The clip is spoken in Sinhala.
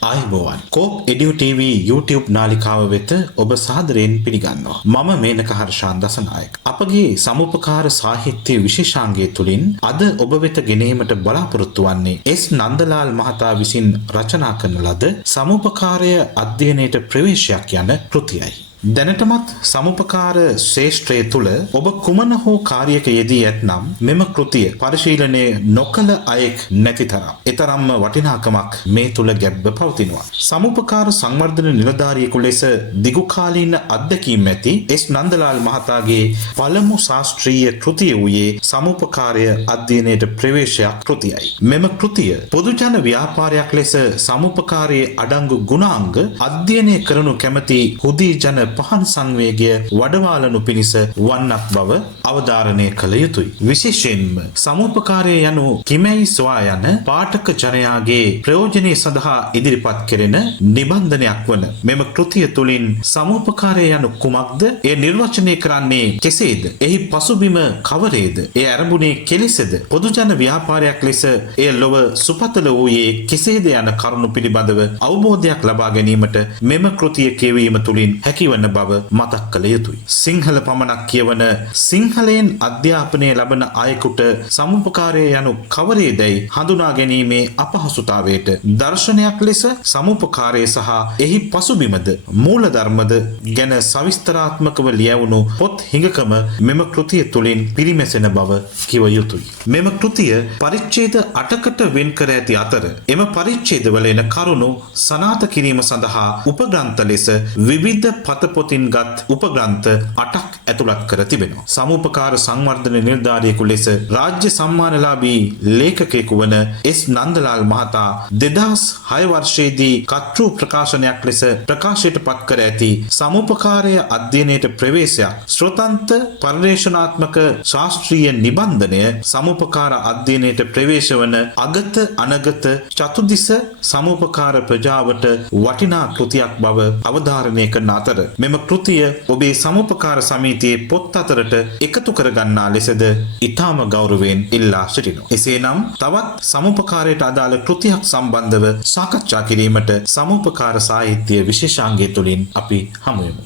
ආයුබෝවන් කෝප් එඩියු TV YouTube නාලිකාව වෙත ඔබ සාදරයෙන් පිළිගන්නවා. මම මේනක හර්ෂාන් දසනායක. අපගේ සමුපකාර සාහිත්‍ය විශේෂාංගය තුලින් අද ඔබ වෙත ගෙනීමට බලාපොරොත්තු වන්නේ එස් නන්දලාල් මහතා විසින් රචනා කරන ලද සමුපකාරය අධ්‍යයනයට ප්‍රවේශයක් යන කෘතියයි. දැනටමත් සමුපකාර ශේෂ්ත්‍රය තුළ ඔබ කුමන හෝ කාර්යයක යෙදී ඇතනම් මෙම කෘතිය පරිශීලනය නොකළ අයෙක් නැති තරම් එතරම්ම වටිනාකමක් මේ තුළ ගැබ්ව පවතිනවා. සමුපකාර සංවර්ධන නිලධාරියෙකු ලෙස දිගුකාලීන අත්දැකීම් ඇති එස් නන්දලාල් මහතාගේ පළමු ශාස්ත්‍රීය කෘතිය වූයේ සමුපකාරය අධ්‍යයනයට ප්‍රවේශයක් කෘතියයි. මෙම කෘතිය පොදුජන ව්‍යාපාරයක් ලෙස සමුපකාරයේ අඩංගු ගුණාංග අධ්‍යයනය කරනු කැමති හුදී ජන පහන් සංවේගය වඩවාලනු පිණිස වන්නක් බව අවධාරණය කළ යුතුයි. විශේෂයෙන්ම සමුපකාරය යනු කිමැයි සොයා යන පාඨක ජනයාගේ ප්‍රයෝජනය සඳහා ඉදිරිපත් කෙරෙන නිබන්ධනයක් වන මෙම කෘතිය තුළින් සමුපකාරය යනු කුමක්ද? එය නිර්වචනය කරන්නේ කෙසේද? එහි පසුබිම කවරේද? එය ආරම්භුනේ කෙලෙසද? පොදුජන ව්‍යාපාරයක් ලෙස එය ලොව සුපතල වූයේ කෙසේද යන කරුණු පිළිබඳව අවබෝධයක් ලබා ගැනීමට මෙම කෘතිය කියවීම තුළින් හැකිවන බව මතක් කළ යුතුයි. සිංහල පමණක් කියවන සිංහලෙන් අධ්‍යාපනය ලබන අයෙකුට සමුපකාරය යනු කවරේදැයි හඳුනා ගැනීමේ අපහසුතාවයට දර්ශනයක් ලෙස සමුපකාරය සහ එහි පසුබිමද මූලධර්මද ගැන සවිස්තරාත්මකව ලියවුණු පොත් හිඟකම මෙම කෘතිය තුළින් පිරිමැසෙන බව කිව යුතුයි. මෙම කෘතිය පරිච්ඡේද 8කට වෙන් කර ඇති අතර එම පරිච්ඡේදවල එන කරුණු සනාථ කිරීම සඳහා උපග්‍රන්ථ ලෙස විවිධ පතපොතින් ගත් උපග්‍රන්ථ 8ක් ඇතුළත් කර තිබෙනවා. සමුපකාර සංවර්ධන නිලධාරියෙකු ලෙස රාජ්‍ය සම්මානලාභී ලේඛකයෙකු වන එස් නන්දලාල් මහතා 2006 වර්ෂයේදී කර්තෘ ප්‍රකාශනයක් ලෙස ප්‍රකාශයට පත් කර ඇති සමුපකාරය අධ්‍යයනයට ප්‍රවේශයක් ස්වතන්ත්‍ර පරිවේශනාත්මක ශාස්ත්‍රීය නිබන්ධනය සමුපකාර අධ්‍යයනයට ප්‍රවේශ වන අගත අනගත චතුදිස සමුපකාර ප්‍රජාවට වටිනා කෘතියක් බව අවධාරණය කරන අතර මෙම කෘතිය ඔබේ සමුපකාර සමිතියේ පොත් අතරට එකතු කර ගන්නා ලෙසද ඊටම ගෞරවයෙන් ඉල්ලා සිටිනවා. එසේනම් තවත් සමුපකාරයට අදාළ කෘතියක් සම්බන්ධව සාකච්ඡා කිරීමට සමුපකාර සාහිත්‍ය විශේෂාංගය තුලින් අපි හමු වෙමු.